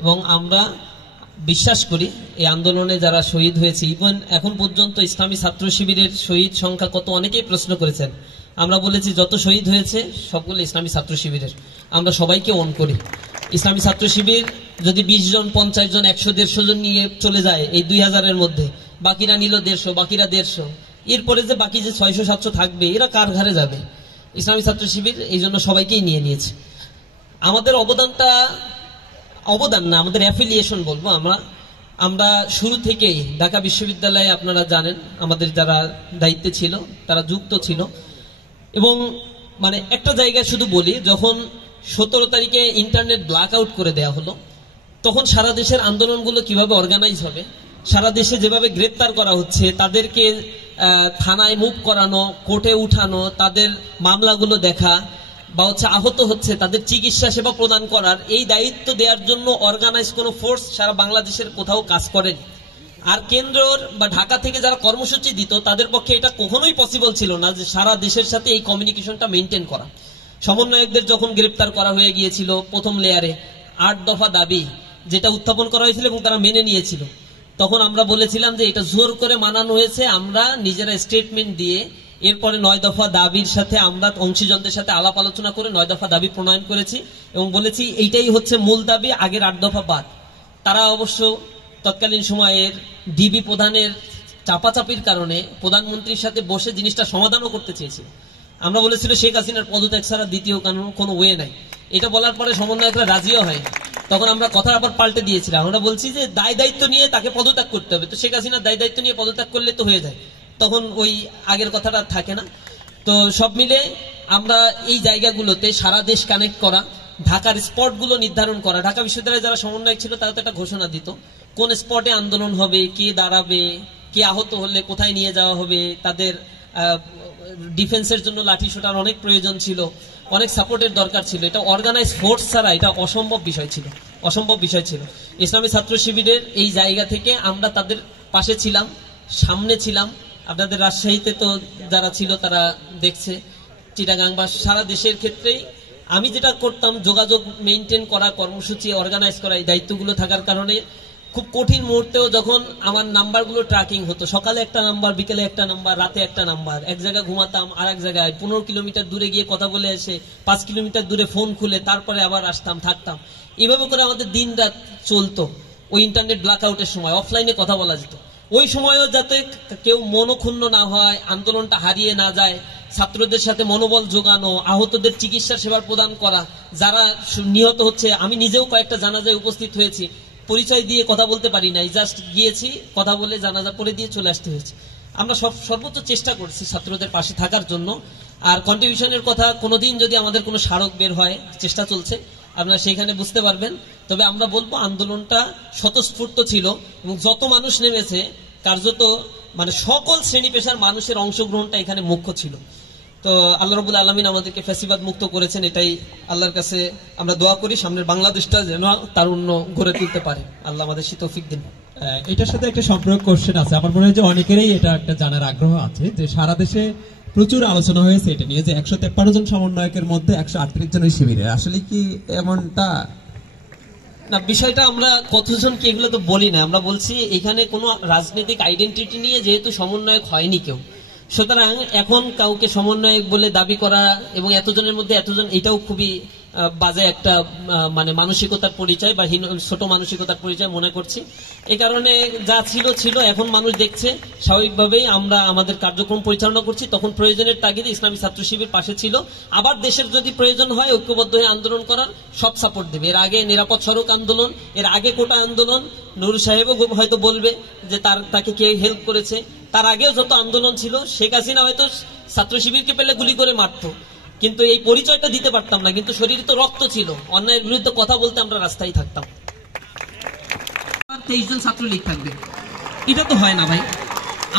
এবং আমরা বিশ্বাস করি এই আন্দোলনে যারা শহীদ হয়েছে, ইভেন এখন পর্যন্ত ইসলামী ছাত্র শিবিরের শহীদ সংখ্যা কত অনেকেই প্রশ্ন করেছেন। আমরা বলেছি যত শহীদ হয়েছে সবগুলো ইসলামী ছাত্র শিবিরের, আমরা সবাইকে অন করি। ইসলামী ছাত্র শিবির যদি 20 জন 50 জন 100-150 জন নিয়ে চলে যায় এই 2000-এর মধ্যে, বাকিরা নিল 150, বাকিরা 150, এরপরে যে বাকি যে 600-700 থাকবে এরা কার ঘরে যাবে? ইসলামী ছাত্র শিবির এই জন্য সবাইকেই নিয়ে নিয়েছে। আমাদের অবদান না, আমাদের অ্যাফিলিয়েশন বলবো। আমরা শুরু থেকেই ঢাকা বিশ্ববিদ্যালয়ে, আপনারা জানেন আমাদের যারা দায়িত্বে ছিল তারা যুক্ত ছিল। এবং মানে একটা জায়গায় শুধু বলি, যখন 17 তারিখে ইন্টারনেট ব্ল্যাক আউট করে দেওয়া হলো, তখন সারা দেশের আন্দোলনগুলো কিভাবে অর্গানাইজ হবে, সারা দেশে যেভাবে গ্রেপ্তার করা হচ্ছে, তাদেরকে থানায় মুভ করানো, কোর্টে উঠানো, তাদের মামলাগুলো দেখা, বা আহত হচ্ছে তাদের চিকিৎসা সেবা প্রদান করার এই দায়িত্ব দেওয়ার জন্য অর্গানাইজ কোনো ফোর্স সারা বাংলাদেশের কোথাও কাজ করেনি। আর কেন্দ্রের বা ঢাকা থেকে যারা কর্মসূচি দিত তাদের পক্ষে এটা কখনোই পসিবল ছিল না যে সারা দেশের সাথে এই কমিউনিকেশনটা মেনটেন করা। সমন্বয়কদের যখন গ্রেপ্তার করা হয়ে গিয়েছিল প্রথম লেয়ারে, 8 দফা দাবি যেটা উত্থাপন করা হয়েছিল এবং তারা মেনে নিয়েছিল, তখন আমরা বলেছিলাম যে এটা জোর করে মানানো হয়েছে। আমরা নিজেরা স্টেটমেন্ট দিয়ে এরপরে 9 দফা দাবির সাথে আমরা অংশীজনদের সাথে আলাপ আলোচনা করে 9 দফা দাবি প্রণয়ন করেছি এবং বলেছি এইটাই হচ্ছে মূল দাবি, আগের 8 দফা বাদ। তারা অবশ্য তৎকালীন সময়ের ডিবি প্রধানের চাপাচাপির কারণে প্রধানমন্ত্রীর সাথে বসে জিনিসটা সমাধানও করতে চেয়েছিল। আমরা বলেছিল শেখ হাসিনার পদত্যাগ ছাড়া দ্বিতীয় কোনো ওয়ে নাই। এটা বলার পরে সমন্বয়করা রাজিও হয়। তখন আমরা কথা আবার পাল্টে দিয়েছিলাম, আমরা বলছি যে দায় দায়িত্ব নিয়ে তাকে পদত্যাগ করতে হবে, তো শেখ হাসিনার দায় দায়িত্ব নিয়ে পদত্যাগ করলে তো হয়ে যায়, তখন ওই আগের কথাটা থাকে না। তো সব মিলে আমরা এই জায়গাগুলোতে সারা দেশ কানেক্ট করা, ঢাকার স্পটগুলো নির্ধারণ করা। ঢাকা বিশ্ববিদ্যালয়ে যারা সমন্বয়ক ছিল তারা তো একটা ঘোষণা দিত কোন স্পটে আন্দোলন হবে, কে দাঁড়াবে, কে আহত হলে কোথায় নিয়ে যাওয়া হবে, তাদের ডিফেন্সের জন্য লাঠি সোটার অনেক প্রয়োজন ছিল, অনেক সাপোর্টের দরকার ছিল। এটা অর্গানাইজ ফোর্স ছাড়া এটা অসম্ভব বিষয় ছিল। ইসলামী ছাত্র শিবিরের এই জায়গা থেকে আমরা তাদের পাশে ছিলাম, সামনে ছিলাম। আপনাদের রাজশাহীতে তো যারা ছিল তারা দেখছে, চিটাগাং বা সারা দেশের ক্ষেত্রেই আমি যেটা করতাম, যোগাযোগ মেনটেন করা, কর্মসূচি অর্গানাইজ করা, এই দায়িত্বগুলো থাকার কারণে খুব কঠিন মুহূর্তেও যখন আমার নাম্বারগুলো ট্র্যাকিং হতো, সকালে একটা নাম্বার, বিকেলে একটা নাম্বার, রাতে একটা নাম্বার, এক জায়গায় ঘুমাতাম আর এক জায়গায় 15 কিলোমিটার দূরে গিয়ে কথা বলে এসে 5 কিলোমিটার দূরে ফোন খুলে তারপরে আবার আসতাম, থাকতাম। এভাবে করে আমাদের দিন রাত চলতো। ওই ইন্টারনেট ব্ল্যাক আউটের সময় অফলাইনে কথা বলা যেত। ওই সময়ও যাতে কেউ মনক্ষুণ্ণ না হয়, আন্দোলনটা হারিয়ে না যায়, ছাত্রদের সাথে মনোবল যোগানো, আহতদের চিকিৎসা সেবা প্রদান করা, যারা নিহত হচ্ছে। আমি নিজেও কয়েকটা জানাজায় উপস্থিত হয়েছি, পরিচয় দিয়ে কথা বলতে পারি নাই, জাস্ট গিয়েছি, কথা বলে জানাজা পড়ে দিয়ে চলে আসতে হয়েছে। আমরা সর্বোচ্চ চেষ্টা করছি ছাত্রদের পাশে থাকার জন্য। আর কন্ট্রিবিউশনের কথা কোনোদিন যদি আমাদের কোনো স্মারক বের হয়, চেষ্টা চলছে, আপনারা সেখানে বুঝতে পারবেন। তবে আমরা বলবো আন্দোলনটা স্বতঃস্ফূর্ত ছিল এবং যত মানুষ নেমেছে কার্যত মানে সকল শ্রেণী পেশার মানুষের অংশগ্রহণটা এখানে মুখ্য ছিল। তো আল্লাহ রাব্বুল আলামিন আমাদেরকে ফ্যাসিবাদ মুক্ত করেছেন, এটাই আল্লাহর কাছে আমরা দোয়া করি, সামনের বাংলাদেশটা যেন তারুণ্য গড়ে তুলতে পারে। আল্লাহ আমাদের তৌফিক দিন। এটার সাথে একটা সম্পর্ক কোশ্চেন আছে, আমার মনে হয় যে অনেকেরই এটা একটা জানার আগ্রহ আছে যে সারা দেশে প্রচুর আলোচনা হয়েছে এটা নিয়ে যে 153 জন সমন্বয়কের মধ্যে 138 জন শিবিরে, আসলে কি এমনটা না? বিষয়টা আমরা কতজন কি এগুলো তো বলি না, আমরা বলছি এখানে কোনো রাজনৈতিক আইডেন্টিটি নিয়ে যেহেতু সমন্বয়ক হয়নি কেউ, সুতরাং এখন কাউকে সমন্বয়ক বলে দাবি করা এবং এতজনের মধ্যে এতজন, এটাও খুবই বাজে একটা মানে মানসিকতার পরিচয় বা ছোট মানসিকতার পরিচয় মনে করছি। এই কারণে যা ছিল এখন মানুষ দেখছে, স্বাভাবিকভাবেই আমরা আমাদের কার্যক্রম পরিচালনা করছি। তখন প্রয়োজনের তাগিদে ইসলামী ছাত্র শিবির পাশে ছিল। আবার দেশের যদি প্রয়োজন হয় ঐক্যবদ্ধ হয়ে আন্দোলন করার সব সাপোর্ট দেবে। এর আগে নিরাপদ সড়ক আন্দোলন, এর আগে কোটা আন্দোলন, নুর সাহেবও হয়তো বলবে যে তাকে কে হেল্প করেছে। তার আগেও যত আন্দোলন ছিল, শেখ হাসিনা হয়তো ছাত্র শিবিরকে পেলে গুলি করে মারতো, কিন্তু এই পরিচয়টা দিতে পারতাম না, কিন্তু শরীরে তো রক্ত ছিল, অন্যায়ের বিরুদ্ধে কথা বলতে আমরা রাস্তায় থাকতাম। 23 জন ছাত্রলীগ থাকবে, এটা তো হয় না ভাই।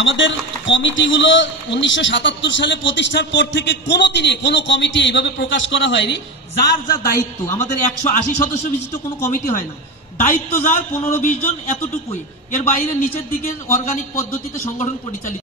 আমাদের কমিটিগুলো 1977 সালে প্রতিষ্ঠার পর থেকে কোনোদিনই কোনো কমিটি এইভাবে প্রকাশ করা হয়নি। যার যা দায়িত্ব, আমাদের 180 সদস্য বিশিষ্ট কোনো কমিটি হয় না, দায়িত্ব যার 15-20 জন, এতটুকুই। এর বাইরে নিচের দিকে অর্গানিক পদ্ধতিতে সংগঠন পরিচালিত।